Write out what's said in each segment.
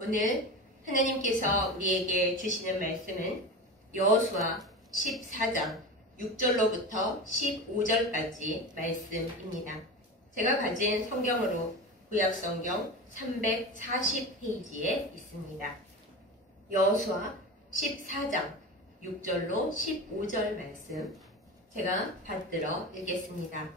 오늘 하나님께서 우리에게 주시는 말씀은 여호수아 14장 6절로부터 15절까지 말씀입니다. 제가 가진 성경으로 구약성경 340페이지에 있습니다. 여호수아 14장 6절로 15절 말씀 제가 받들어 읽겠습니다.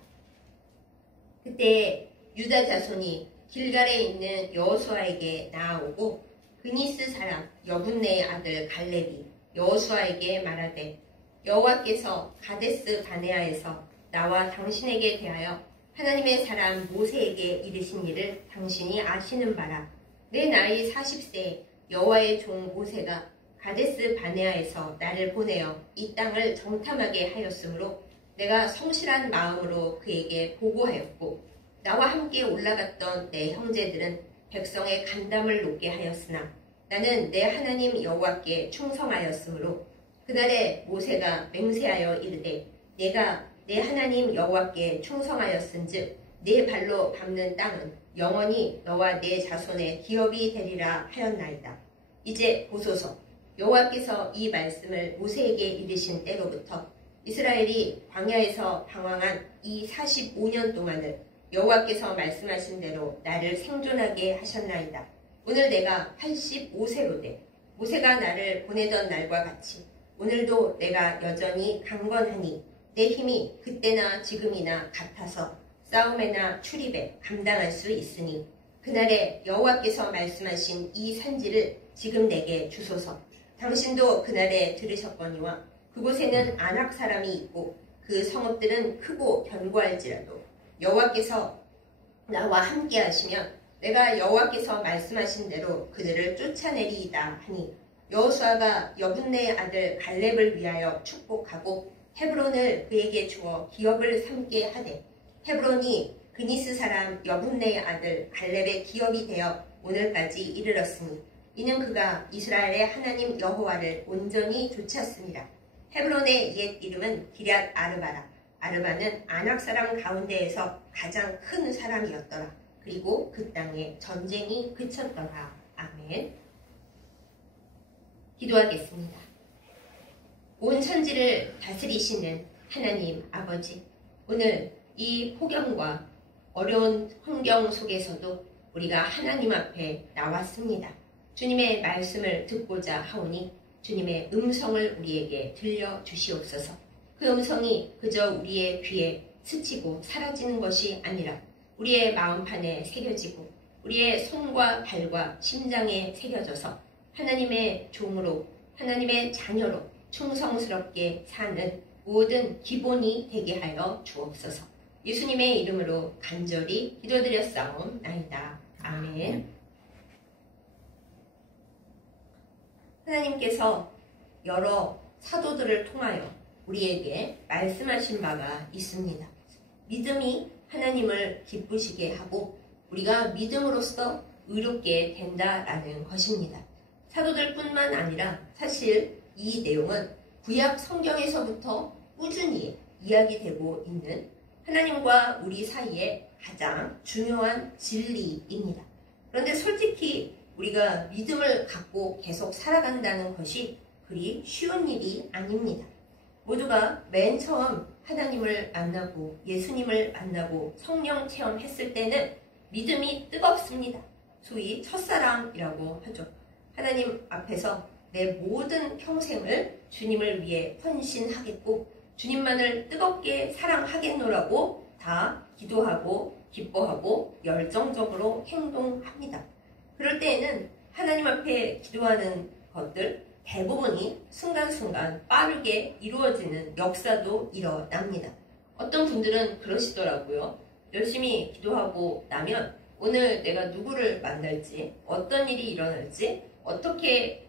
그때 유다 자손이 길갈에 있는 여호수아에게 나아오고 그니스 사람 여분네의 아들 갈렙이 여호수아에게 말하되 여호와께서 가데스 바네아에서 나와 당신에게 대하여 하나님의 사람 모세에게 이르신 일을 당신이 아시는 바라. 내 나이 40세에 여호와의 종 모세가 가데스 바네아에서 나를 보내어 이 땅을 정탐하게 하였으므로 내가 성실한 마음으로 그에게 보고하였고 나와 함께 올라갔던 내 형제들은 백성의 간담을 놓게 하였으나 나는 내 하나님 여호와께 충성하였으므로 그날에 모세가 맹세하여 이르되 내가 내 하나님 여호와께 충성하였은즉 내 발로 밟는 땅은 영원히 너와 내 자손의 기업이 되리라 하였나이다. 이제 보소서, 여호와께서 이 말씀을 모세에게 이르신 때로부터 이스라엘이 광야에서 방황한 이 45년 동안을 여호와께서 말씀하신 대로 나를 생존하게 하셨나이다. 오늘 내가 85세로되 모세가 나를 보내던 날과 같이 오늘도 내가 여전히 강건하니 내 힘이 그때나 지금이나 같아서 싸움에나 출입에 감당할 수 있으니 그날에 여호와께서 말씀하신 이 산지를 지금 내게 주소서. 당신도 그날에 들으셨거니와 그곳에는 아낙 사람이 있고 그 성읍들은 크고 견고할지라도 여호와께서 나와 함께 하시면 내가 여호와께서 말씀하신 대로 그들을 쫓아내리이다 하니 여호수아가 여분네의 아들 갈렙을 위하여 축복하고 헤브론을 그에게 주어 기업을 삼게 하되 헤브론이 그니스 사람 여분네의 아들 갈렙의 기업이 되어 오늘까지 이르렀으니 이는 그가 이스라엘의 하나님 여호와를 온전히 좇았습니다. 헤브론의 옛 이름은 기럇 아르바라. 아르바는 아낙 사람 가운데에서 가장 큰 사람이었더라. 그리고 그 땅에 전쟁이 그쳤더라. 아멘. 기도하겠습니다. 온 천지를 다스리시는 하나님 아버지, 오늘 이 폭염과 어려운 환경 속에서도 우리가 하나님 앞에 나왔습니다. 주님의 말씀을 듣고자 하오니 주님의 음성을 우리에게 들려주시옵소서. 그 음성이 그저 우리의 귀에 스치고 사라지는 것이 아니라 우리의 마음판에 새겨지고 우리의 손과 발과 심장에 새겨져서 하나님의 종으로 하나님의 자녀로 충성스럽게 사는 모든 기본이 되게 하여 주옵소서. 예수님의 이름으로 간절히 기도드렸사옵나이다. 아멘. 하나님께서 여러 사도들을 통하여 우리에게 말씀하신 바가 있습니다. 믿음이 하나님을 기쁘시게 하고 우리가 믿음으로써 의롭게 된다라는 것입니다. 사도들뿐만 아니라 사실 이 내용은 구약 성경에서부터 꾸준히 이야기되고 있는 하나님과 우리 사이에 가장 중요한 진리입니다. 그런데 솔직히 우리가 믿음을 갖고 계속 살아간다는 것이 그리 쉬운 일이 아닙니다. 모두가 맨 처음 하나님을 만나고 예수님을 만나고 성령 체험했을 때는 믿음이 뜨겁습니다. 소위 첫사랑이라고 하죠. 하나님 앞에서 내 모든 평생을 주님을 위해 헌신하겠고 주님만을 뜨겁게 사랑하겠노라고 다 기도하고 기뻐하고 열정적으로 행동합니다. 그럴 때에는 하나님 앞에 기도하는 것들 대부분이 순간순간 빠르게 이루어지는 역사도 일어납니다. 어떤 분들은 그러시더라고요. 열심히 기도하고 나면 오늘 내가 누구를 만날지, 어떤 일이 일어날지, 어떻게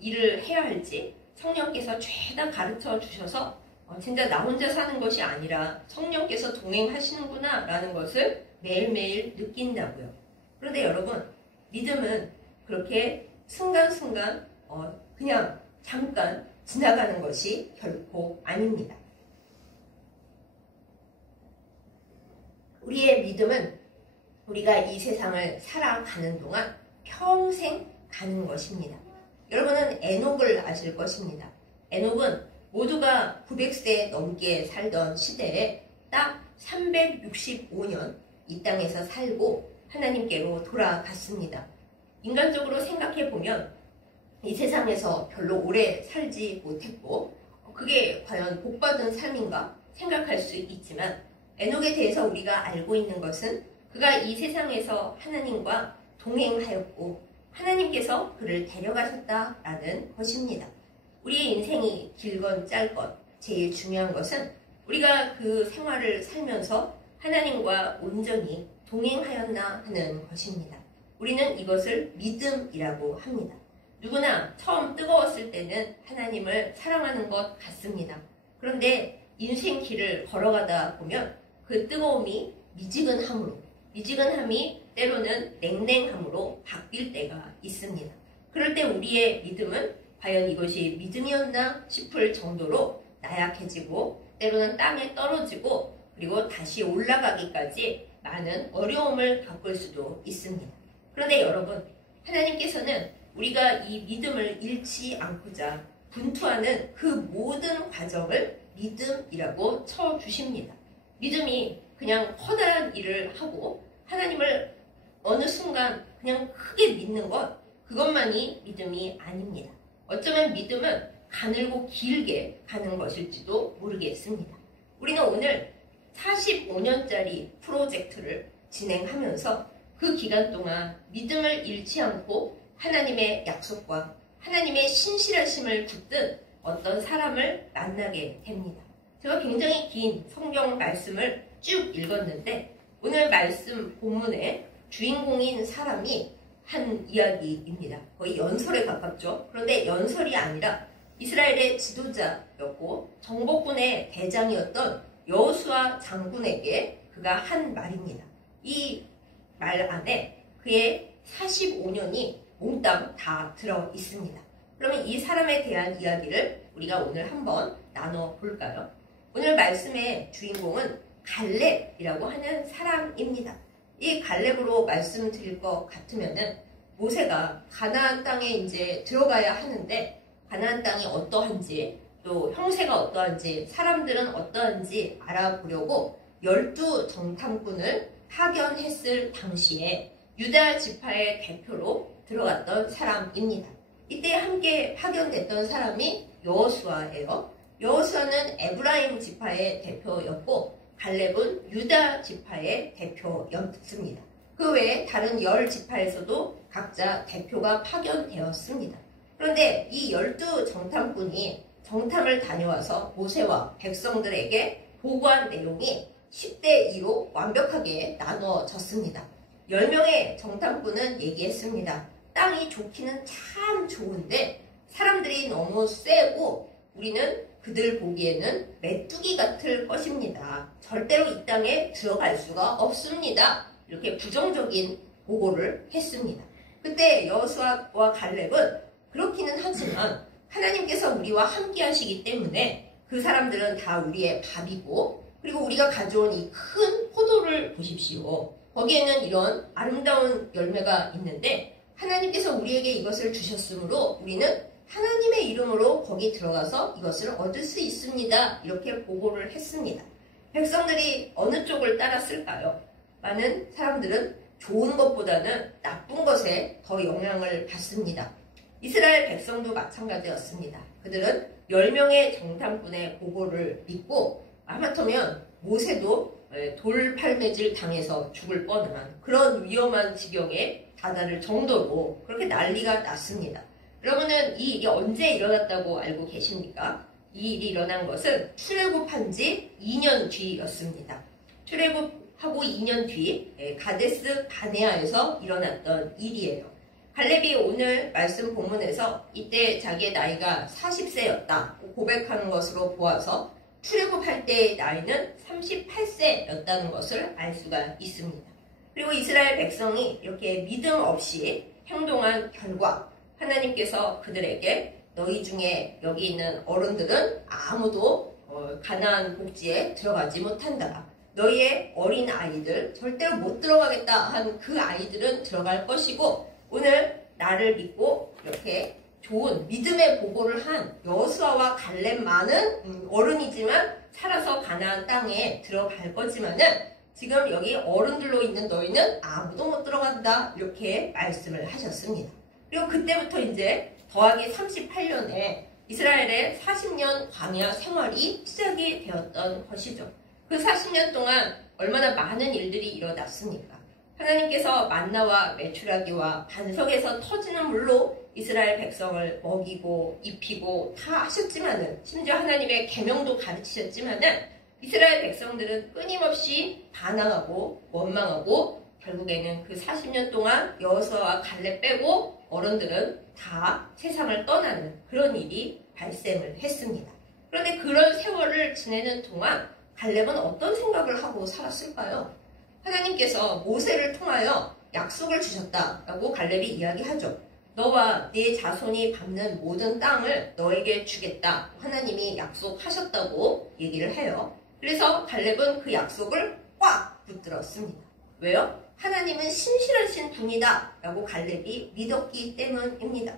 일을 해야 할지 성령께서 죄다 가르쳐 주셔서 진짜 나 혼자 사는 것이 아니라 성령께서 동행하시는구나 라는 것을 매일매일 느낀다고요. 그런데 여러분, 믿음은 그렇게 순간순간 그냥 잠깐 지나가는 것이 결코 아닙니다. 우리의 믿음은 우리가 이 세상을 살아가는 동안 평생 가는 것입니다. 여러분은 에녹을 아실 것입니다. 에녹은 모두가 900세 넘게 살던 시대에 딱 365년 이 땅에서 살고 하나님께로 돌아갔습니다. 인간적으로 생각해보면 이 세상에서 별로 오래 살지 못했고 그게 과연 복받은 삶인가 생각할 수 있지만 에녹에 대해서 우리가 알고 있는 것은 그가 이 세상에서 하나님과 동행하였고 하나님께서 그를 데려가셨다라는 것입니다. 우리의 인생이 길건 짧건 제일 중요한 것은 우리가 그 생활을 살면서 하나님과 온전히 동행하였나 하는 것입니다. 우리는 이것을 믿음이라고 합니다. 누구나 처음 뜨거웠을 때는 하나님을 사랑하는 것 같습니다. 그런데 인생 길을 걸어가다 보면 그 뜨거움이 미지근함이 때로는 냉랭함으로 바뀔 때가 있습니다. 그럴 때 우리의 믿음은 과연 이것이 믿음이었나 싶을 정도로 나약해지고 때로는 땅에 떨어지고 그리고 다시 올라가기까지 많은 어려움을 겪을 수도 있습니다. 그런데 여러분, 하나님께서는 우리가 이 믿음을 잃지 않고자 분투하는 그 모든 과정을 믿음이라고 쳐주십니다. 믿음이 그냥 커다란 일을 하고 하나님을 어느 순간 그냥 크게 믿는 것, 그것만이 믿음이 아닙니다. 어쩌면 믿음은 가늘고 길게 가는 것일지도 모르겠습니다. 우리는 오늘 45년짜리 프로젝트를 진행하면서 그 기간 동안 믿음을 잃지 않고 하나님의 약속과 하나님의 신실하심을 붙든 어떤 사람을 만나게 됩니다. 제가 굉장히 긴 성경 말씀을 쭉 읽었는데 오늘 말씀 본문의 주인공인 사람이 한 이야기입니다. 거의 연설에 가깝죠. 그런데 연설이 아니라 이스라엘의 지도자였고 정복군의 대장이었던 여호수아 장군에게 그가 한 말입니다. 이 말 안에 그의 45년이 몽땅 다 들어 있습니다. 그러면 이 사람에 대한 이야기를 우리가 오늘 한번 나눠볼까요? 오늘 말씀의 주인공은 갈렙이라고 하는 사람입니다. 이 갈렙으로 말씀드릴 것 같으면은 모세가 가나안 땅에 이제 들어가야 하는데 가나안 땅이 어떠한지 또 형세가 어떠한지 사람들은 어떠한지 알아보려고 12정탐꾼을 파견했을 당시에 유다 지파의 대표로 들어갔던 사람입니다. 이때 함께 파견됐던 사람이 여호수아예요. 여호수아는 에브라임 지파의 대표였고 갈렙은 유다 지파의 대표였습니다. 그 외에 다른 10지파에서도 각자 대표가 파견되었습니다. 그런데 이 12정탐꾼이 정탐을 다녀와서 모세와 백성들에게 보고한 내용이 10대 2로 완벽하게 나눠졌습니다. 10명의 정탐꾼은 얘기했습니다. 땅이 좋기는 참 좋은데 사람들이 너무 세고 우리는 그들 보기에는 메뚜기 같을 것입니다. 절대로 이 땅에 들어갈 수가 없습니다. 이렇게 부정적인 보고를 했습니다. 그때 여호수아와 갈렙은 그렇기는 하지만 하나님께서 우리와 함께 하시기 때문에 그 사람들은 다 우리의 밥이고 그리고 우리가 가져온 이 큰 포도를 보십시오. 거기에는 이런 아름다운 열매가 있는데 하나님께서 우리에게 이것을 주셨으므로 우리는 하나님의 이름으로 거기 들어가서 이것을 얻을 수 있습니다. 이렇게 보고를 했습니다. 백성들이 어느 쪽을 따랐을까요? 많은 사람들은 좋은 것보다는 나쁜 것에 더 영향을 받습니다. 이스라엘 백성도 마찬가지였습니다. 그들은 10명의 정탐꾼의 보고를 믿고 하마터면 모세도 돌팔매질 당해서 죽을 뻔한 그런 위험한 지경에 다다를 정도로 그렇게 난리가 났습니다. 여러분은 이 일이 언제 일어났다고 알고 계십니까? 이 일이 일어난 것은 출애굽한 지 2년 뒤였습니다. 출애굽하고 2년 뒤 가데스 바네아에서 일어났던 일이에요. 갈렙이 오늘 말씀 본문에서 이때 자기의 나이가 40세였다 고백하는 것으로 보아서 출애굽할 때의 나이는 38세였다는 것을 알 수가 있습니다. 그리고 이스라엘 백성이 이렇게 믿음 없이 행동한 결과 하나님께서 그들에게 너희 중에 여기 있는 어른들은 아무도 가나안 복지에 들어가지 못한다. 너희의 어린 아이들 절대로 못 들어가겠다 한 그 아이들은 들어갈 것이고 오늘 나를 믿고 이렇게 좋은 믿음의 보고를 한 여호수아와 갈렙만은 어른이지만 살아서 가나안 땅에 들어갈 거지만은 지금 여기 어른들로 있는 너희는 아무도 못 들어간다 이렇게 말씀을 하셨습니다. 그리고 그때부터 이제 더하기 38년에 이스라엘의 40년 광야 생활이 시작이 되었던 것이죠. 그 40년 동안 얼마나 많은 일들이 일어났습니까? 하나님께서 만나와 메추라기와 반석에서 터지는 물로 이스라엘 백성을 먹이고 입히고 다 하셨지만은 심지어 하나님의 계명도 가르치셨지만은 이스라엘 백성들은 끊임없이 반항하고 원망하고 결국에는 그 40년 동안 여호수아와 갈렙 빼고 어른들은 다 세상을 떠나는 그런 일이 발생을 했습니다. 그런데 그런 세월을 지내는 동안 갈렙은 어떤 생각을 하고 살았을까요? 하나님께서 모세를 통하여 약속을 주셨다라고 갈렙이 이야기하죠. 너와 네 자손이 밟는 모든 땅을 너에게 주겠다. 하나님이 약속하셨다고 얘기를 해요. 그래서 갈렙은 그 약속을 꽉 붙들었습니다. 왜요? 하나님은 신실하신 분이다 라고 갈렙이 믿었기 때문입니다.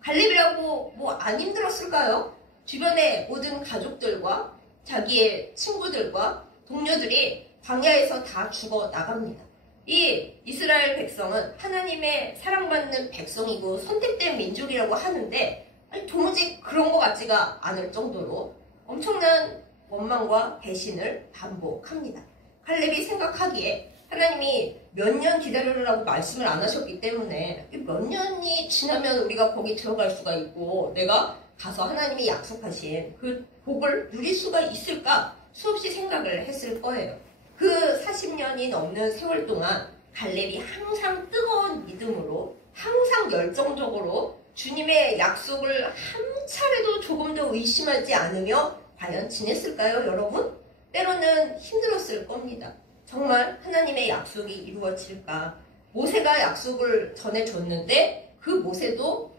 갈렙이라고 뭐 안 힘들었을까요? 주변의 모든 가족들과 자기의 친구들과 동료들이 광야에서 다 죽어 나갑니다. 이 이스라엘 백성은 하나님의 사랑받는 백성이고 선택된 민족이라고 하는데 도무지 그런 것 같지가 않을 정도로 엄청난 원망과 배신을 반복합니다. 갈렙이 생각하기에 하나님이 몇 년 기다려라고 말씀을 안 하셨기 때문에 몇 년이 지나면 우리가 거기 들어갈 수가 있고 내가 가서 하나님이 약속하신 그 복을 누릴 수가 있을까 수없이 생각을 했을 거예요. 그 40년이 넘는 세월 동안 갈렙이 항상 뜨거운 믿음으로 항상 열정적으로 주님의 약속을 한 차례도 조금 더 의심하지 않으며 과연 지냈을까요, 여러분? 때로는 힘들었을 겁니다. 정말 하나님의 약속이 이루어질까? 모세가 약속을 전해줬는데 그 모세도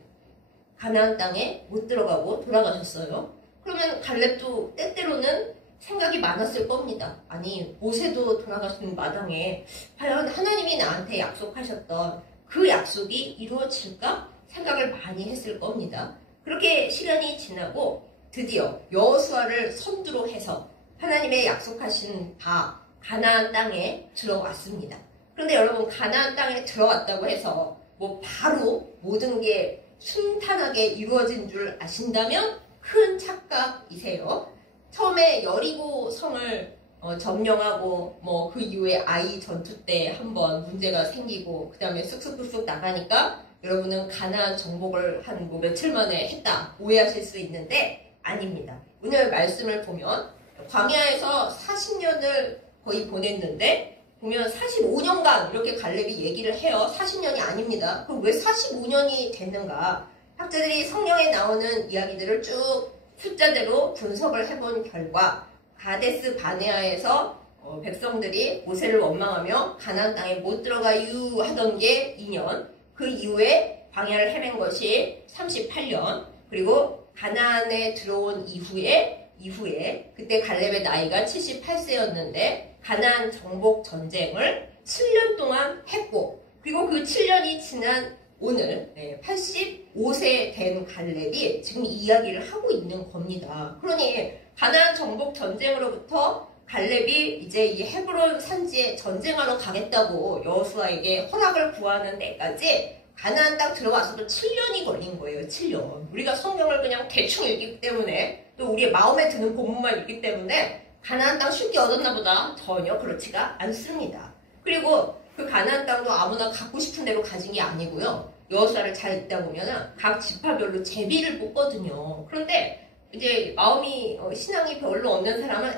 가나안 땅에 못 들어가고 돌아가셨어요. 그러면 갈렙도 때때로는 생각이 많았을 겁니다. 아니 모세도 돌아가신 마당에 과연 하나님이 나한테 약속하셨던 그 약속이 이루어질까? 생각을 많이 했을 겁니다. 그렇게 시간이 지나고 드디어 여호수아를 선두로 해서 하나님의 약속하신 바 가나안 땅에 들어왔습니다. 그런데 여러분 가나안 땅에 들어왔다고 해서 뭐 바로 모든 게 순탄하게 이루어진 줄 아신다면 큰 착각이세요. 처음에 여리고 성을 점령하고 뭐 그 이후에 아이 전투 때 한번 문제가 생기고 그 다음에 쑥쑥쑥쑥 나가니까 여러분은 가나안 정복을 한 뭐 며칠 만에 했다 오해하실 수 있는데 아닙니다. 오늘 말씀을 보면 광야에서 40년을 거의 보냈는데 보면 45년간 이렇게 갈렙이 얘기를 해요. 40년이 아닙니다. 그럼 왜 45년이 됐는가? 학자들이 성경에 나오는 이야기들을 쭉 숫자대로 분석을 해본 결과 가데스 바네아에서 백성들이 모세를 원망하며 가나안 땅에 못 들어가유 하던 게 2년, 그 이후에 광야를 헤맨 것이 38년, 그리고 가나안에 들어온 이후에 그때 갈렙의 나이가 78세였는데 가나안 정복 전쟁을 7년 동안 했고 그리고 그 7년이 지난 오늘 85세 된 갈렙이 지금 이 이야기를 하고 있는 겁니다. 그러니 가나안 정복 전쟁으로부터 갈렙이 이제 이 헤브론 산지에 전쟁하러 가겠다고 여호수아에게 허락을 구하는 데까지 가나안 땅 들어가서도 7년이 걸린 거예요. 7년. 우리가 성경을 그냥 대충 읽기 때문에 또 우리의 마음에 드는 본문만 읽기 때문에 가나안 땅 쉽게 얻었나 보다 전혀 그렇지가 않습니다. 그리고 그 가나안 땅도 아무나 갖고 싶은 대로 가진 게 아니고요. 여호수아를 잘 읽다 보면 각 지파별로 제비를 뽑거든요. 그런데 이제 마음이 신앙이 별로 없는 사람은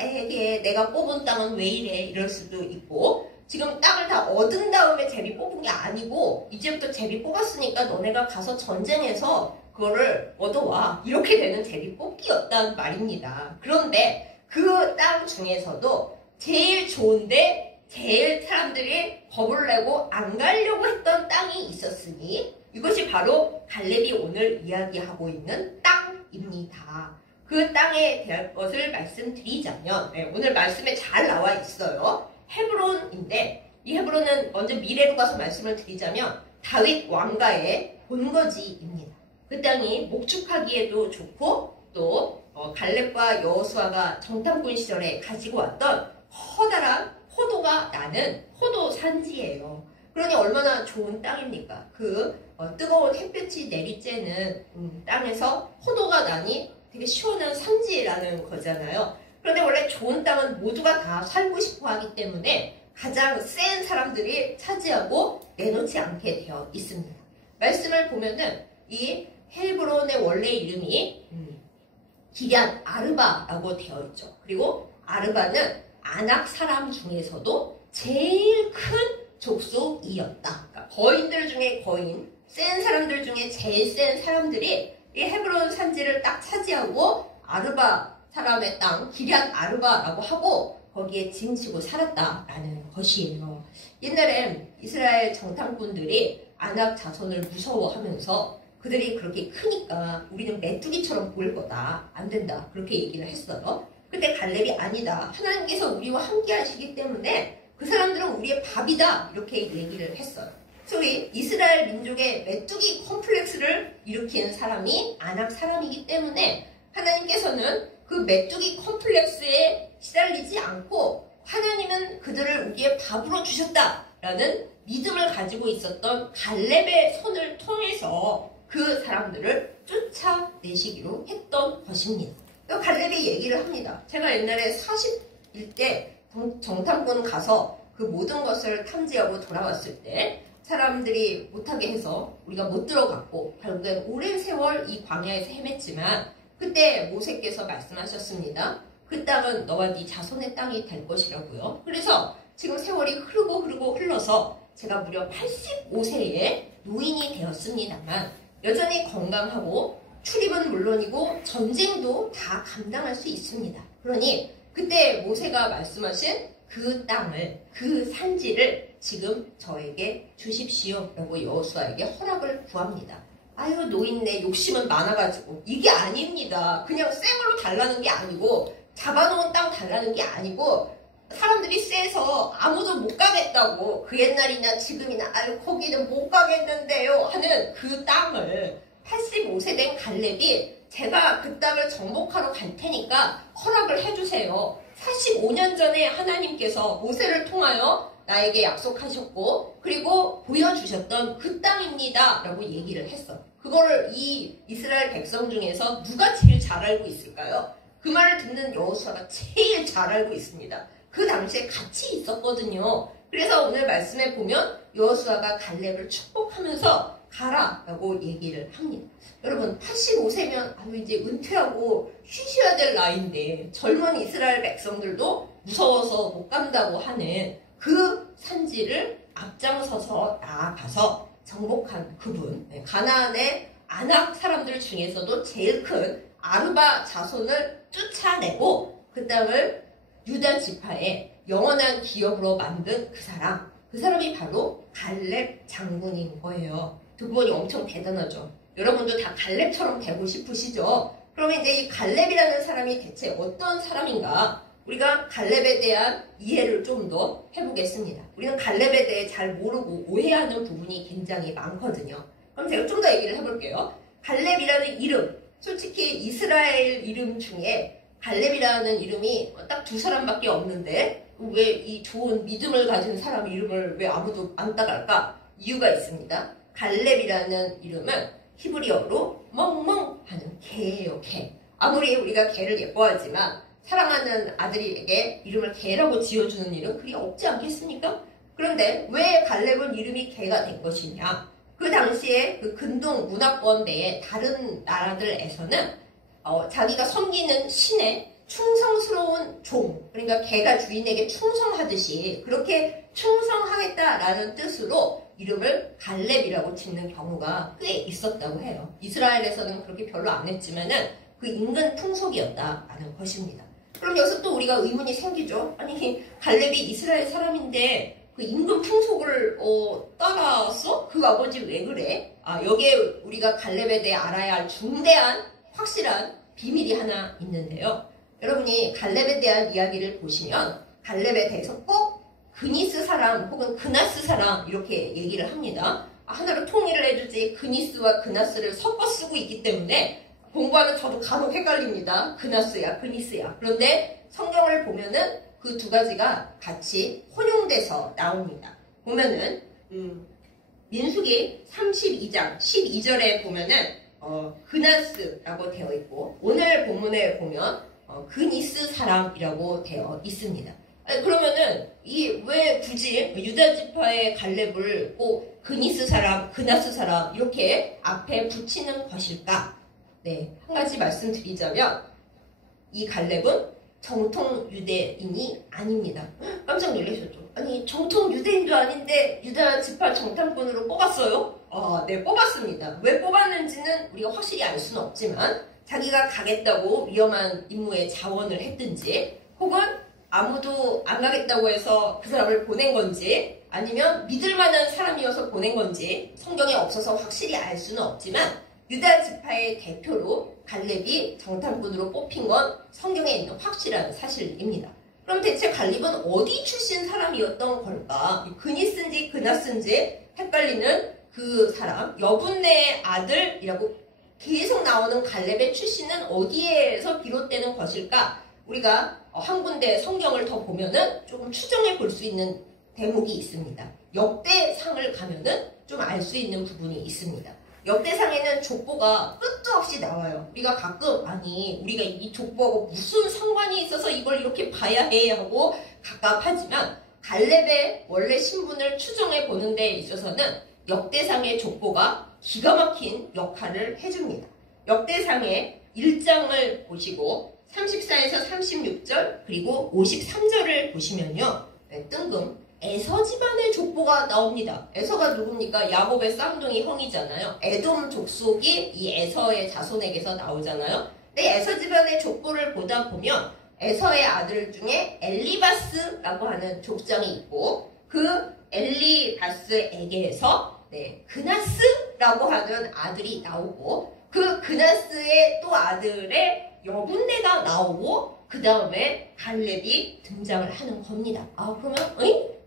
내가 뽑은 땅은 왜 이래 이럴 수도 있고 지금 땅을 다 얻은 다음에 제비 뽑은 게 아니고 이제부터 제비 뽑았으니까 너네가 가서 전쟁해서 그거를 얻어와 이렇게 되는 제비 뽑기였단 말입니다. 그런데 그 땅 중에서도 제일 좋은데 제일 사람들이 겁을 내고 안 가려고 했던 땅이 있었으니 이것이 바로 갈렙이 오늘 이야기하고 있는 땅입니다. 그 땅에 대한 것을 말씀드리자면 오늘 말씀에 잘 나와 있어요. 헤브론인데 이 헤브론은 먼저 미래로 가서 말씀을 드리자면 다윗 왕가의 본거지입니다. 그 땅이 목축하기에도 좋고 또 갈렙과 여호수아가 정탐꾼 시절에 가지고 왔던 커다란 포도가 나는 포도 산지예요. 그러니 얼마나 좋은 땅입니까? 뜨거운 햇볕이 내리쬐는 땅에서 포도가 나니 되게 시원한 산지라는 거잖아요. 그런데 원래 좋은 땅은 모두가 다 살고 싶어 하기 때문에 가장 센 사람들이 차지하고 내놓지 않게 되어 있습니다. 말씀을 보면은 이 헬브론의 원래 이름이 기럇 아르바라고 되어 있죠. 그리고 아르바는 아낙 사람 중에서도 제일 큰 족속이었다. 그러니까 거인들 중에 거인, 센 사람들 중에 제일 센 사람들이 이 헤브론 산지를 딱 차지하고 아르바 사람의 땅, 기럇 아르바라고 하고 거기에 진치고 살았다라는 것이에요. 옛날엔 이스라엘 정탐꾼들이 아낙 자손을 무서워하면서 그들이 그렇게 크니까 우리는 메뚜기처럼 보일 거다. 안 된다. 그렇게 얘기를 했어요. 근데 갈렙이 아니다. 하나님께서 우리와 함께 하시기 때문에 그 사람들은 우리의 밥이다. 이렇게 얘기를 했어요. 소위 이스라엘 민족의 메뚜기 컴플렉스를 일으키는 사람이 아낙 사람이기 때문에 하나님께서는 그 메뚜기 컴플렉스에 시달리지 않고 하나님은 그들을 우리의 밥으로 주셨다라는 믿음을 가지고 있었던 갈렙의 손을 통해서 그 사람들을 쫓아내시기로 했던 것입니다. 갈렙이 얘기를 합니다. 제가 옛날에 40일 때 정탐꾼 가서 그 모든 것을 탐지하고 돌아왔을 때 사람들이 못하게 해서 우리가 못 들어갔고 결국엔 오랜 세월 이 광야에서 헤맸지만 그때 모세께서 말씀하셨습니다. 그 땅은 너와 네 자손의 땅이 될 것이라고요. 그래서 지금 세월이 흐르고 흘러서 제가 무려 85세에 노인이 되었습니다만 여전히 건강하고 출입은 물론이고 전쟁도 다 감당할 수 있습니다. 그러니 그때 모세가 말씀하신 그 땅을, 그 산지를 지금 저에게 주십시오 라고 여호수아에게 허락을 구합니다. 아유 노인네 욕심은 많아가지고 이게 아닙니다. 그냥 생으로 달라는 게 아니고 잡아놓은 땅 달라는 게 아니고 사람들이 세서 아무도 못 가겠다고 그 옛날이나 지금이나 아유 거기는 못 가겠는데요 하는 그 땅을 85세 된 갈렙이 제가 그 땅을 정복하러 갈 테니까 허락을 해주세요. 45년 전에 하나님께서 모세를 통하여 나에게 약속하셨고 그리고 보여주셨던 그 땅입니다 라고 얘기를 했어. 그거를 이 이스라엘 백성 중에서 누가 제일 잘 알고 있을까요? 그 말을 듣는 여호수아가 제일 잘 알고 있습니다. 그 당시에 같이 있었거든요. 그래서 오늘 말씀에 보면 여호수아가 갈렙을 축복하면서 가라 라고 얘기를 합니다. 여러분 85세면 이제 은퇴하고 쉬셔야 될 나이인데 젊은 이스라엘 백성들도 무서워서 못 간다고 하는 그 산지를 앞장서서 나아가서 정복한 그분, 가나안의 아낙 사람들 중에서도 제일 큰 아르바 자손을 쫓아내고 그 땅을 유다 지파의 영원한 기업으로 만든 그 사람이 바로 갈렙 장군인 거예요. 듣고 보니 엄청 대단하죠. 여러분도 다 갈렙처럼 되고 싶으시죠? 그러면 이제 이 갈렙이라는 사람이 대체 어떤 사람인가? 우리가 갈렙에 대한 이해를 좀 더 해보겠습니다. 우리는 갈렙에 대해 잘 모르고 오해하는 부분이 굉장히 많거든요. 그럼 제가 좀 더 얘기를 해볼게요. 갈렙이라는 이름, 솔직히 이스라엘 이름 중에 갈렙이라는 이름이 딱 두 사람밖에 없는데 왜 이 좋은 믿음을 가진 사람 이름을 왜 아무도 안 따갈까? 이유가 있습니다. 갈렙이라는 이름은 히브리어로 멍멍 하는 개예요, 개. 아무리 우리가 개를 예뻐하지만 사랑하는 아들에게 이름을 개라고 지어주는 일은 그리 없지 않겠습니까? 그런데 왜 갈렙은 이름이 개가 된 것이냐? 그 당시에 그 근동 문화권 내에 다른 나라들에서는 자기가 섬기는 신의 충성스러운 종, 그러니까 개가 주인에게 충성하듯이 그렇게 충성하겠다라는 뜻으로 이름을 갈렙이라고 짓는 경우가 꽤 있었다고 해요. 이스라엘에서는 그렇게 별로 안 했지만은 그 인근 풍속이었다라는 것입니다. 그럼 여기서 또 우리가 의문이 생기죠. 아니 갈렙이 이스라엘 사람인데 그 인근 풍속을 따라서 그 아버지 왜 그래? 여기에 우리가 갈렙에 대해 알아야 할 중대한 확실한 비밀이 하나 있는데요. 여러분이 갈렙에 대한 이야기를 보시면 갈렙에 대해서 꼭 그니스 사람 혹은 그나스 사람 이렇게 얘기를 합니다. 하나로 통일을 해주지 그니스와 그나스를 섞어 쓰고 있기 때문에 공부하는 저도 간혹 헷갈립니다. 그나스야 그니스야. 그런데 성경을 보면은 그 두 가지가 같이 혼용돼서 나옵니다. 보면은 민수기 32장 12절에 보면은 그나스라고 되어 있고 오늘 본문에 보면 그니스 사람이라고 되어 있습니다. 그러면은 왜 굳이 유다 지파의 갈렙을 꼭 그니스 사람, 그나스 사람 이렇게 앞에 붙이는 것일까? 네, 한 가지 말씀드리자면 이 갈렙은 정통 유대인이 아닙니다. 깜짝 놀라셨죠? 아니 정통 유대인도 아닌데 유다 지파 정탐꾼으로 뽑았어요? 네, 뽑았습니다. 왜 뽑았는지는 우리가 확실히 알 수는 없지만 자기가 가겠다고 위험한 임무에 자원을 했든지 혹은 아무도 안 가겠다고 해서 그 사람을 보낸 건지 아니면 믿을 만한 사람이어서 보낸 건지 성경에 없어서 확실히 알 수는 없지만 유다 지파의 대표로 갈렙이 정탐꾼으로 뽑힌 건 성경에 있는 확실한 사실입니다. 그럼 대체 갈렙은 어디 출신 사람이었던 걸까? 그니스인지 그나스인지 헷갈리는 그 사람, 여분네의 아들이라고 계속 나오는 갈렙의 출신은 어디에서 비롯되는 것일까? 우리가 한 군데 성경을 더 보면은 조금 추정해 볼 수 있는 대목이 있습니다. 역대상을 가면은 좀 알 수 있는 부분이 있습니다. 역대상에는 족보가 끝도 없이 나와요. 우리가 가끔 아니 우리가 이 족보하고 무슨 상관이 있어서 이걸 이렇게 봐야 해 하고 갑갑하지만 갈렙의 원래 신분을 추정해 보는 데 있어서는 역대상의 족보가 기가 막힌 역할을 해줍니다. 역대상의 1장을 보시고 34에서 36절 그리고 53절을 보시면요. 뜬금 에서 집안의 족보가 나옵니다. 에서가 누굽니까? 야곱의 쌍둥이 형이잖아요. 에돔 족속이 이 에서의 자손에게서 나오잖아요. 근데 에서 집안의 족보를 보다 보면 에서의 아들 중에 엘리바스라고 하는 족장이 있고 그 엘리바스에게서 그나스라고 하는 아들이 나오고 그 그나스의 또 아들의 여분네가 나오고 그 다음에 갈렙이 등장을 하는 겁니다.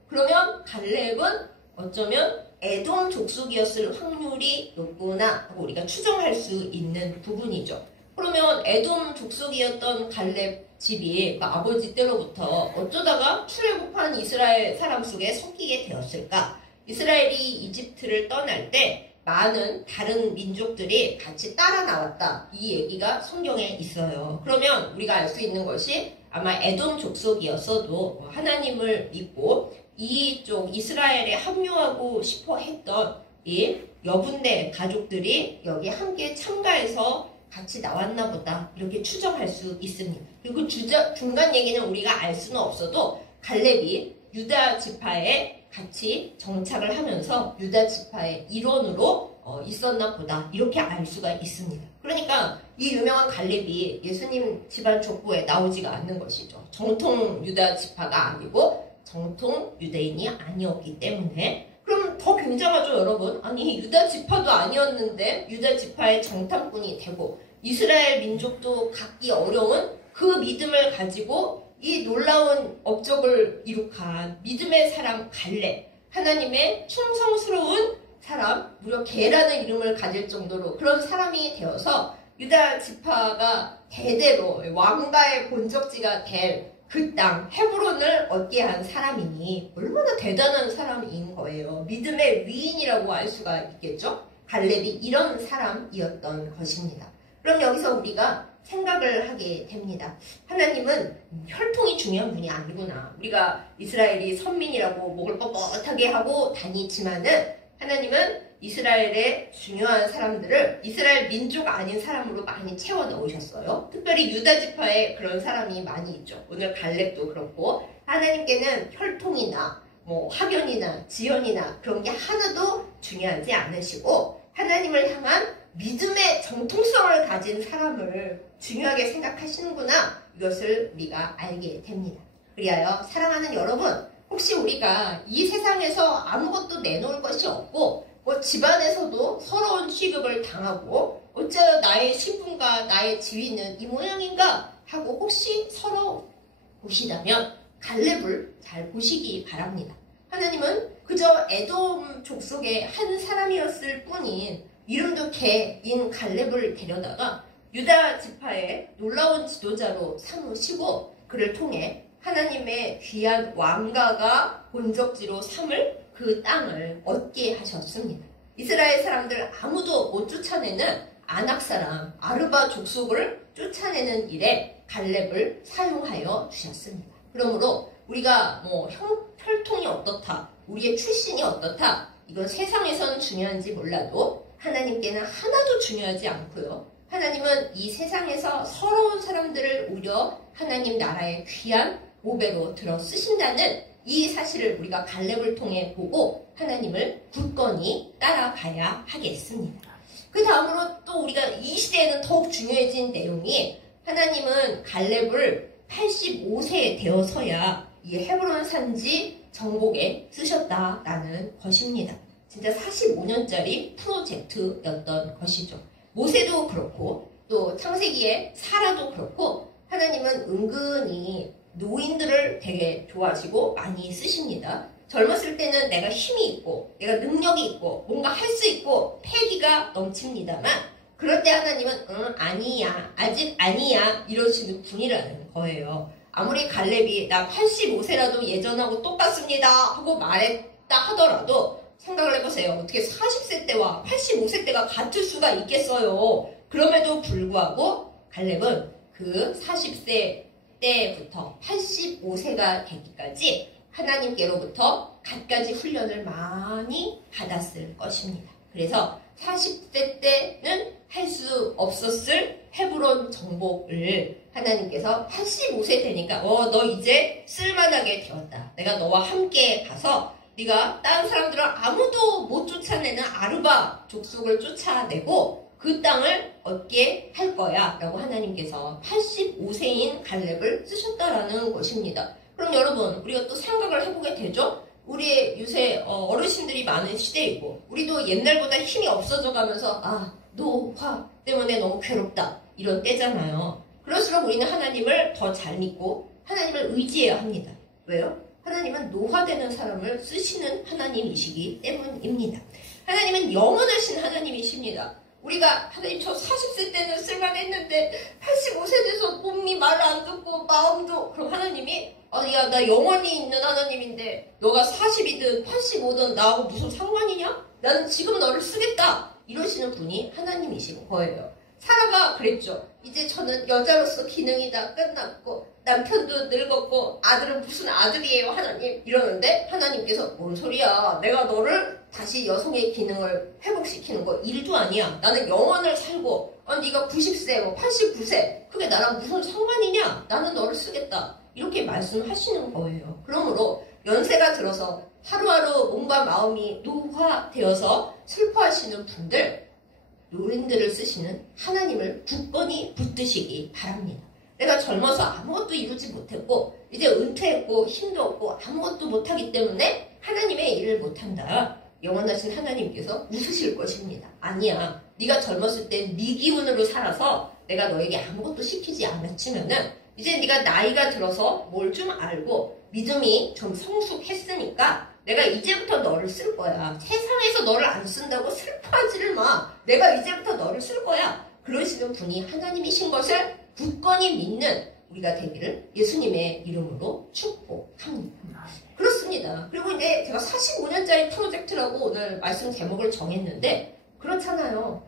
그러면 갈렙은 어쩌면 에돔 족속이었을 확률이 높구나 하고 우리가 추정할 수 있는 부분이죠. 그러면 에돔 족속이었던 갈렙 집이 그 아버지 때로부터 어쩌다가 출애굽한 이스라엘 사람 속에 섞이게 되었을까? 이스라엘이 이집트를 떠날 때 많은 다른 민족들이 같이 따라 나왔다. 이 얘기가 성경에 있어요. 그러면 우리가 알 수 있는 것이 아마 에돔 족속이었어도 하나님을 믿고 이쪽 이스라엘에 합류하고 싶어 했던 이 여분네 가족들이 여기 함께 참가해서 같이 나왔나 보다 이렇게 추정할 수 있습니다. 그리고 중간 얘기는 우리가 알 수는 없어도 갈렙이 유다 지파에 같이 정착을 하면서 유다 지파의 일원으로 있었나 보다 이렇게 알 수가 있습니다. 그러니까 이 유명한 갈렙이 예수님 집안 족보에 나오지가 않는 것이죠. 정통 유다 지파가 아니고 정통 유대인이 아니었기 때문에. 그럼 더 굉장하죠, 여러분? 아니 유다 지파도 아니었는데 유다 지파의 정탐꾼이 되고 이스라엘 민족도 갖기 어려운 그 믿음을 가지고 이 놀라운 업적을 이룩한 믿음의 사람 갈렙, 하나님의 충성스러운 사람, 무려 게라는 이름을 가질 정도로 그런 사람이 되어서 유다 지파가 대대로 왕가의 본적지가 될 그 땅 헤브론을 얻게 한 사람이니 얼마나 대단한 사람인 거예요. 믿음의 위인이라고 알 수가 있겠죠. 갈렙이 이런 사람이었던 것입니다. 그럼 여기서 우리가 생각을 하게 됩니다. 하나님은 혈통이 중요한 분이 아니구나. 우리가 이스라엘이 선민이라고 목을 뻣뻣하게 하고 다니지만은 하나님은 이스라엘의 중요한 사람들을 이스라엘 민족 아닌 사람으로 많이 채워 넣으셨어요. 특별히 유다 지파에 그런 사람이 많이 있죠. 오늘 갈렙도 그렇고 하나님께는 혈통이나 학연이나 지연이나 그런 게 하나도 중요하지 않으시고 하나님을 향한 믿음의 정통성을 가진 사람을 중요하게 생각하시는구나. 이것을 우리가 알게 됩니다. 그리하여 사랑하는 여러분, 혹시 우리가 이 세상에서 아무것도 내놓을 것이 없고 집안에서도 서러운 취급을 당하고 어째 나의 신분과 나의 지위는 이 모양인가 하고 혹시 서러우시다면 갈렙을 잘 보시기 바랍니다. 하나님은 그저 에돔 족속의 한 사람이었을 뿐인 이름도 개인 갈렙을 데려다가 유다 지파의 놀라운 지도자로 삼으시고 그를 통해 하나님의 귀한 왕가가 본적지로 삼을 그 땅을 얻게 하셨습니다. 이스라엘 사람들 아무도 못 쫓아내는 아낙 사람 아르바 족속을 쫓아내는 일에 갈렙을 사용하여 주셨습니다. 그러므로 우리가 혈통이 어떻다, 우리의 출신이 어떻다, 이건 세상에선 중요한지 몰라도 하나님께는 하나도 중요하지 않고요. 하나님은 이 세상에서 서러운 사람들을 오히려 하나님 나라의 귀한 모배로 들어 쓰신다는 이 사실을 우리가 갈렙을 통해 보고 하나님을 굳건히 따라가야 하겠습니다. 그 다음으로 또 우리가 이 시대에는 더욱 중요해진 내용이 하나님은 갈렙을 85세 되어서야 이 헤브론 산지 정복에 쓰셨다라는 것입니다. 진짜 45년짜리 프로젝트였던 것이죠. 모세도 그렇고 또 창세기의 사라도 그렇고 하나님은 은근히 노인들을 되게 좋아하시고 많이 쓰십니다. 젊었을 때는 내가 힘이 있고 내가 능력이 있고 뭔가 할 수 있고 패기가 넘칩니다만 그럴 때 하나님은 아니야 아직 아니야 이러시는 분이라는 거예요. 아무리 갈렙이 나 85세라도 예전하고 똑같습니다 하고 말했다 하더라도 생각을 해보세요. 어떻게 40세 때와 85세 때가 같을 수가 있겠어요. 그럼에도 불구하고 갈렙은 그 40세 때부터 85세가 되기까지 하나님께로부터 갖가지 훈련을 많이 받았을 것입니다. 그래서 40세 때는 할 수 없었을 헤브론 정복을 하나님께서 85세 되니까 너 이제 쓸만하게 되었다. 내가 너와 함께 가서 네가 다른 사람들은 아무도 못 쫓아내는 아르바 족속을 쫓아내고 그 땅을 얻게 할 거야 라고 하나님께서 85세인 갈렙을 쓰셨다라는 것입니다. 그럼 여러분 우리가 또 생각을 해보게 되죠. 우리의 요새 어르신들이 많은 시대이고 우리도 옛날보다 힘이 없어져 가면서 노화 때문에 너무 괴롭다 이런 때잖아요. 그럴수록 우리는 하나님을 더 잘 믿고 하나님을 의지해야 합니다. 왜요? 하나님은 노화되는 사람을 쓰시는 하나님이시기 때문입니다. 하나님은 영원하신 하나님이십니다. 우리가 하나님 저 40세 때는 쓸만했는데 85세 돼서 몸이 말을 안 듣고 마음도 그럼 하나님이 야 나 영원히 있는 하나님인데 너가 40이든 85든 나하고 무슨 상관이냐? 나는 지금 너를 쓰겠다 이러시는 분이 하나님이신 거예요. 사라가 그랬죠. 이제 저는 여자로서 기능이 다 끝났고 남편도 늙었고 아들은 무슨 아들이에요 하나님 이러는데 하나님께서 뭔 소리야 내가 너를 다시 여성의 기능을 회복시키는 거 일도 아니야. 나는 영원을 살고 네가 90세 89세 그게 나랑 무슨 상관이냐. 나는 너를 쓰겠다 이렇게 말씀하시는 거예요. 그러므로 연세가 들어서 하루하루 몸과 마음이 노화되어서 슬퍼하시는 분들 노인들을 쓰시는 하나님을 굳건히 붙드시기 바랍니다. 내가 젊어서 아무것도 이루지 못했고 이제 은퇴했고 힘도 없고 아무것도 못하기 때문에 하나님의 일을 못한다. 영원하신 하나님께서 웃으실 것입니다. 아니야. 네가 젊었을 때 네 기운으로 살아서 내가 너에게 아무것도 시키지 않았지만은 이제 네가 나이가 들어서 뭘 좀 알고 믿음이 좀 성숙했으니까 내가 이제부터 너를 쓸 거야. 세상에서 너를 안 쓴다고 슬퍼하지를 마. 내가 이제부터 너를 쓸 거야. 그러시는 분이 하나님이신 것을 굳건히 믿는 우리가 되기를 예수님의 이름으로 축복합니다. 그렇습니다. 그리고 이제 제가 45년짜리 프로젝트라고 오늘 말씀 제목을 정했는데 그렇잖아요.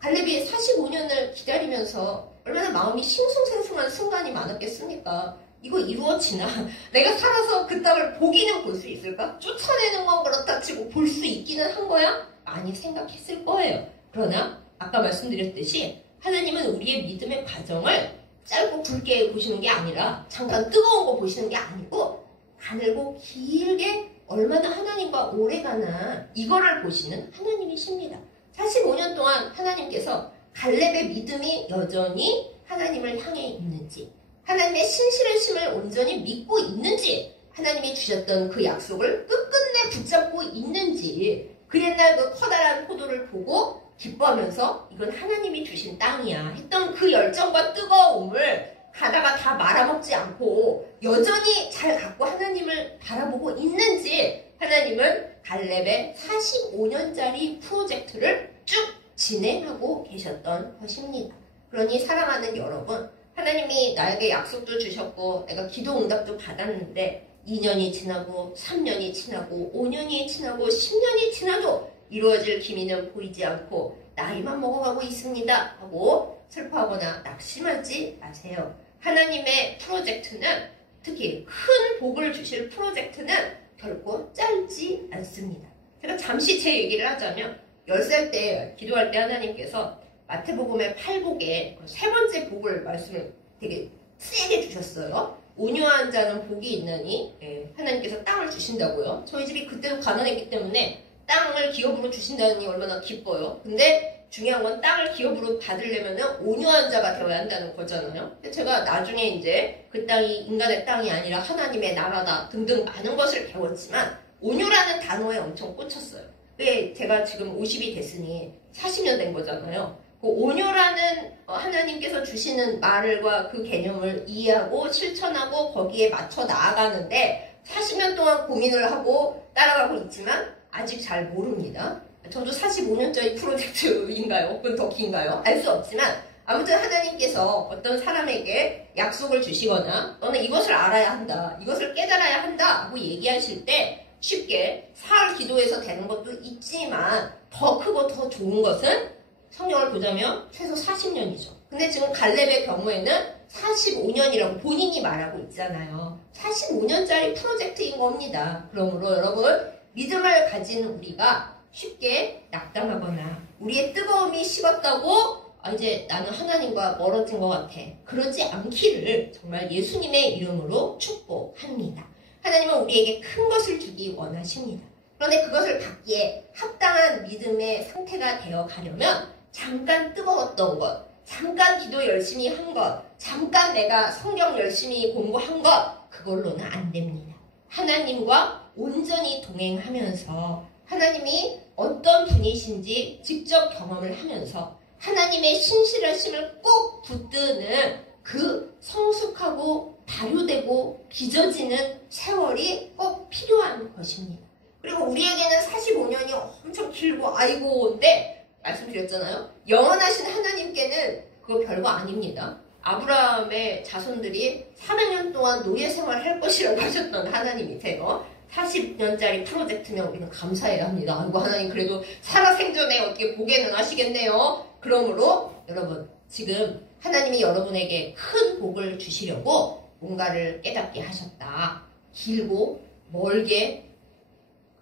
갈렙이 45년을 기다리면서 얼마나 마음이 싱숭생숭한 순간이 많았겠습니까? 이거 이루어지나? 내가 살아서 그 땅을 보기는 볼 수 있을까? 쫓아내는 건 그렇다 치고 볼 수 있기는 한 거야? 많이 생각했을 거예요. 그러나 아까 말씀드렸듯이 하나님은 우리의 믿음의 과정을 짧고 굵게 보시는 게 아니라 잠깐 뜨거운 거 보시는 게 아니고 가늘고 길게 얼마나 하나님과 오래가나 이거를 보시는 하나님이십니다. 45년 동안 하나님께서 갈렙의 믿음이 여전히 하나님을 향해 있는지 하나님의 신실하심을 온전히 믿고 있는지 하나님이 주셨던 그 약속을 끝끝내 붙잡고 있는지 그 옛날 그 커다란 포도를 보고 기뻐하면서 이건 하나님이 주신 땅이야 했던 그 열정과 뜨거움을 가다가 다 말아먹지 않고 여전히 잘 갖고 하나님을 바라보고 있는지 하나님은 갈렙의 45년짜리 프로젝트를 쭉 진행하고 계셨던 것입니다. 그러니 사랑하는 여러분, 하나님이 나에게 약속도 주셨고 내가 기도 응답도 받았는데 2년이 지나고 3년이 지나고 5년이 지나고 10년이 지나도 이루어질 기미는 보이지 않고 나이만 먹어가고 있습니다 하고 슬퍼하거나 낙심하지 마세요. 하나님의 프로젝트는, 특히 큰 복을 주실 프로젝트는 결코 짧지 않습니다. 제가 잠시 제 얘기를 하자면 10살 때 기도할 때 하나님께서 마태복음의 8복에 세 번째 복을 말씀을 되게 세게 주셨어요. 온유한 자는 복이 있나니, 하나님께서 땅을 주신다고요. 저희 집이 그때도 가난했기 때문에 땅을 기업으로 주신다니 얼마나 기뻐요. 근데 중요한 건 땅을 기업으로 받으려면 온유한 자가 되어야 한다는 거잖아요. 제가 나중에 이제 그 땅이 인간의 땅이 아니라 하나님의 나라다 등등 많은 것을 배웠지만 온유라는 단어에 엄청 꽂혔어요. 왜 제가 지금 50이 됐으니 40년 된 거잖아요. 그 온유라는 하나님께서 주시는 말과 그 개념을 이해하고 실천하고 거기에 맞춰 나아가는데 40년 동안 고민을 하고 따라가고 있지만 아직 잘 모릅니다. 저도 45년짜리 프로젝트인가요? 혹은 더 긴가요? 알 수 없지만 아무튼 하나님께서 어떤 사람에게 약속을 주시거나 너는 이것을 알아야 한다, 이것을 깨달아야 한다 하고 얘기하실 때 쉽게 살 기도해서 되는 것도 있지만 더 크고 더 좋은 것은 성경을 보자면 최소 40년이죠. 근데 지금 갈렙의 경우에는 45년이라고 본인이 말하고 있잖아요. 45년짜리 프로젝트인 겁니다. 그러므로 여러분, 믿음을 가진 우리가 쉽게 낙담하거나 우리의 뜨거움이 식었다고 이제 나는 하나님과 멀어진 것 같아, 그러지 않기를 정말 예수님의 이름으로 축복합니다. 하나님은 우리에게 큰 것을 주기 원하십니다. 그런데 그것을 받기에 합당한 믿음의 상태가 되어 가려면 잠깐 뜨거웠던 것, 잠깐 기도 열심히 한 것, 잠깐 내가 성경 열심히 공부한 것, 그걸로는 안 됩니다. 하나님과 온전히 동행하면서 하나님이 어떤 분이신지 직접 경험을 하면서 하나님의 신실하심을 꼭 붙드는 그 성숙하고 발효되고 빚어지는 세월이 꼭 필요한 것입니다. 그리고 우리에게는 45년이 엄청 길고 아이고인데 말씀드렸잖아요. 영원하신 하나님께는 그거 별거 아닙니다. 아브라함의 자손들이 400년 동안 노예 생활을 할 것이라고 하셨던 하나님이세요. 40년짜리 프로젝트면 우리는 감사해야 합니다. 아이고 하나님 그래도 살아생전에 어떻게 보게는 하시겠네요. 그러므로 여러분, 지금 하나님이 여러분에게 큰 복을 주시려고 뭔가를 깨닫게 하셨다. 길고 멀게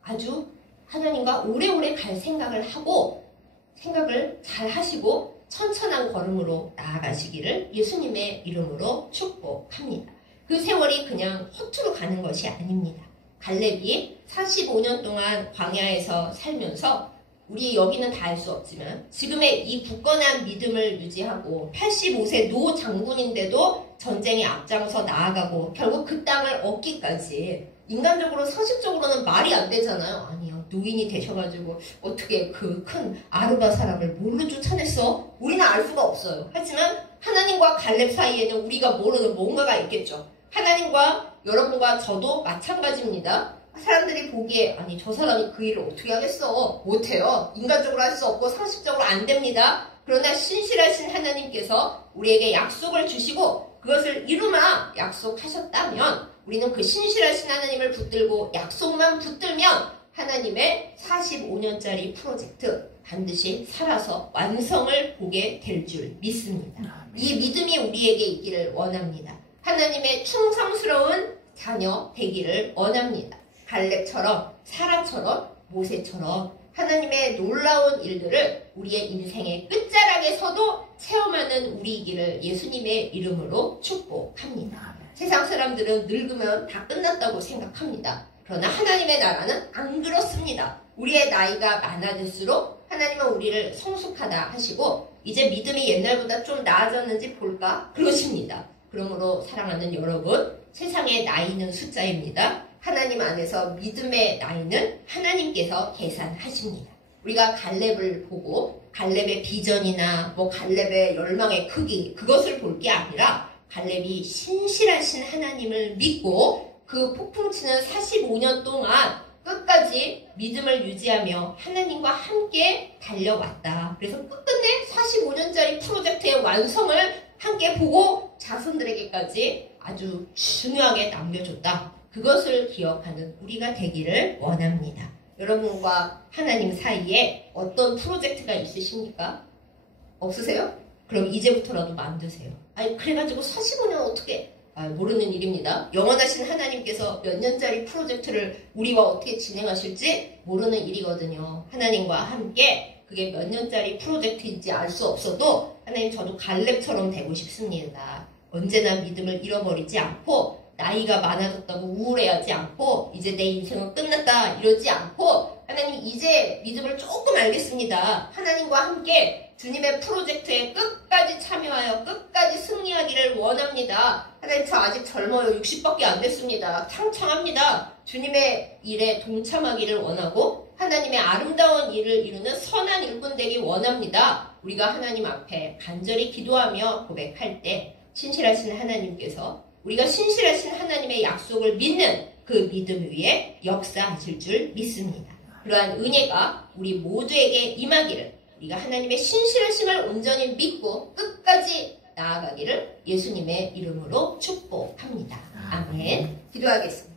아주 하나님과 오래오래 갈 생각을 하고 생각을 잘 하시고 천천한 걸음으로 나아가시기를 예수님의 이름으로 축복합니다. 그 세월이 그냥 허투루 가는 것이 아닙니다. 갈렙이 45년 동안 광야에서 살면서 우리 여기는 다 알 수 없지만 지금의 이 굳건한 믿음을 유지하고 85세 노 장군인데도 전쟁에 앞장서 나아가고 결국 그 땅을 얻기까지 인간적으로 상식적으로는 말이 안 되잖아요. 아니요, 노인이 되셔가지고 어떻게 그 큰 아르바 사람을 뭘로 쫓아냈어? 우리는 알 수가 없어요. 하지만 하나님과 갈렙 사이에는 우리가 모르는 뭔가가 있겠죠. 하나님과 여러분과 저도 마찬가지입니다. 사람들이 보기에 아니 저 사람이 그 일을 어떻게 하겠어? 못해요. 인간적으로 할 수 없고 상식적으로 안 됩니다. 그러나 신실하신 하나님께서 우리에게 약속을 주시고 그것을 이루마 약속하셨다면 우리는 그 신실하신 하나님을 붙들고 약속만 붙들면 하나님의 45년짜리 프로젝트 반드시 살아서 완성을 보게 될 줄 믿습니다. 이 믿음이 우리에게 있기를 원합니다. 하나님의 충성스러운 자녀 되기를 원합니다. 갈렙처럼, 사라처럼, 모세처럼 하나님의 놀라운 일들을 우리의 인생의 끝자락에서도 체험하는 우리이기를 예수님의 이름으로 축복합니다. 세상 사람들은 늙으면 다 끝났다고 생각합니다. 그러나 하나님의 나라는 안 그렇습니다. 우리의 나이가 많아질수록 하나님은 우리를 성숙하다 하시고 이제 믿음이 옛날보다 좀 나아졌는지 볼까? 그러십니다. 그러므로 사랑하는 여러분, 세상의 나이는 숫자입니다. 하나님 안에서 믿음의 나이는 하나님께서 계산하십니다. 우리가 갈렙을 보고 갈렙의 비전이나 갈렙의 열망의 크기 그것을 볼 게 아니라 갈렙이 신실하신 하나님을 믿고 그 폭풍치는 45년 동안 끝까지 믿음을 유지하며 하나님과 함께 달려왔다. 그래서 끝끝내 45년짜리 프로젝트의 완성을 함께 보고 자손들에게까지 아주 중요하게 남겨줬다. 그것을 기억하는 우리가 되기를 원합니다. 여러분과 하나님 사이에 어떤 프로젝트가 있으십니까? 없으세요? 그럼 이제부터라도 만드세요. 아니 그래가지고 45년 어떻게 모르는 일입니다. 영원하신 하나님께서 몇 년짜리 프로젝트를 우리와 어떻게 진행하실지 모르는 일이거든요. 하나님과 함께 그게 몇 년짜리 프로젝트인지 알 수 없어도 하나님 저도 갈렙처럼 되고 싶습니다. 언제나 믿음을 잃어버리지 않고 나이가 많아졌다고 우울해하지 않고 이제 내 인생은 끝났다 이러지 않고 하나님 이제 믿음을 조금 알겠습니다. 하나님과 함께 주님의 프로젝트에 끝까지 참여하여 끝까지 승리하기를 원합니다. 하나님 저 아직 젊어요. 60밖에 안 됐습니다. 창창합니다. 주님의 일에 동참하기를 원하고 하나님의 아름다운 일을 이루는 선한 일꾼 되기 원합니다. 우리가 하나님 앞에 간절히 기도하며 고백할 때 신실하신 하나님께서 우리가 신실하신 하나님의 약속을 믿는 그 믿음 위에 역사하실 줄 믿습니다. 그러한 은혜가 우리 모두에게 임하기를 우리가 하나님의 신실하심을 온전히 믿고 끝까지 나아가기를 예수님의 이름으로 축복합니다. 아멘. 기도하겠습니다.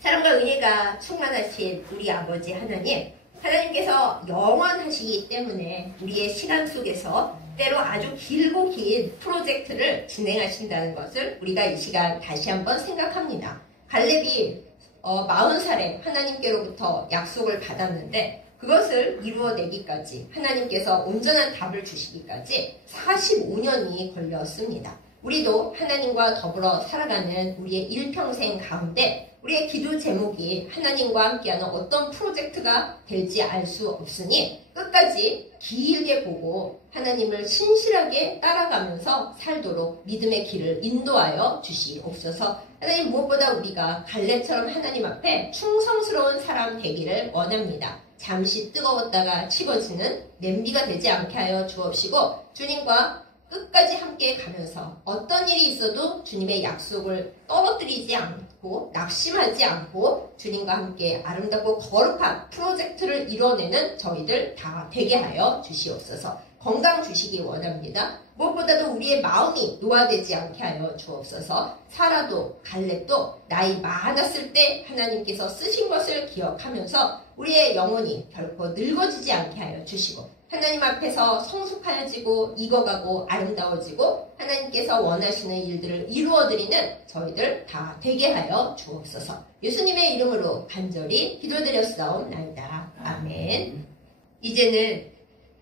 사랑과 은혜가 충만하신 우리 아버지 하나님, 하나님께서 영원하시기 때문에 우리의 시간 속에서 때로 아주 길고 긴 프로젝트를 진행하신다는 것을 우리가 이 시간 다시 한번 생각합니다. 갈렙이 40살에 하나님께로부터 약속을 받았는데 그것을 이루어내기까지 하나님께서 온전한 답을 주시기까지 45년이 걸렸습니다. 우리도 하나님과 더불어 살아가는 우리의 일평생 가운데 우리의 기도 제목이 하나님과 함께하는 어떤 프로젝트가 될지 알 수 없으니 끝까지 길게 보고 하나님을 신실하게 따라가면서 살도록 믿음의 길을 인도하여 주시옵소서. 하나님 무엇보다 우리가 갈렙처럼 하나님 앞에 충성스러운 사람 되기를 원합니다. 잠시 뜨거웠다가 식어지는 냄비가 되지 않게 하여 주옵시고 주님과 끝까지 함께 가면서 어떤 일이 있어도 주님의 약속을 떨어뜨리지 않고 낙심하지 않고 주님과 함께 아름답고 거룩한 프로젝트를 이뤄내는 저희들 다 되게 하여 주시옵소서. 건강 주시기 원합니다. 무엇보다도 우리의 마음이 노화되지 않게 하여 주옵소서. 사라도 갈렙도 나이 많았을 때 하나님께서 쓰신 것을 기억하면서 우리의 영혼이 결코 늙어지지 않게 하여 주시고 하나님 앞에서 성숙하여지고 익어가고 아름다워지고 하나님께서 원하시는 일들을 이루어드리는 저희들 다 되게 하여 주옵소서. 예수님의 이름으로 간절히 기도드렸사옵나이다. 아멘. 이제는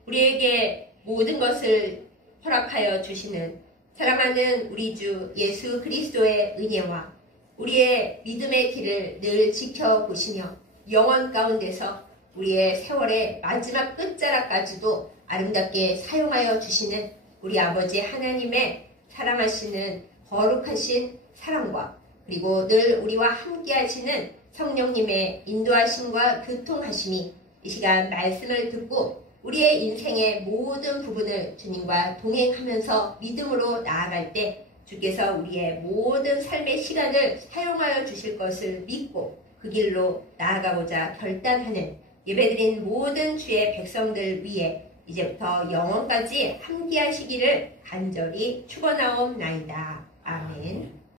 우리에게 모든 것을 허락하여 주시는 사랑하는 우리 주 예수 그리스도의 은혜와 우리의 믿음의 길을 늘 지켜보시며 영원 가운데서 우리의 세월의 마지막 끝자락까지도 아름답게 사용하여 주시는 우리 아버지 하나님의 사랑하시는 거룩하신 사랑과 그리고 늘 우리와 함께 하시는 성령님의 인도하심과 교통하심이 이 시간 말씀을 듣고 우리의 인생의 모든 부분을 주님과 동행하면서 믿음으로 나아갈 때 주께서 우리의 모든 삶의 시간을 사용하여 주실 것을 믿고 그 길로 나아가고자 결단하는 예배드린 모든 주의 백성들 위해 이제부터 영원까지 함께 하시기를 간절히 축원하옵나이다. 아멘.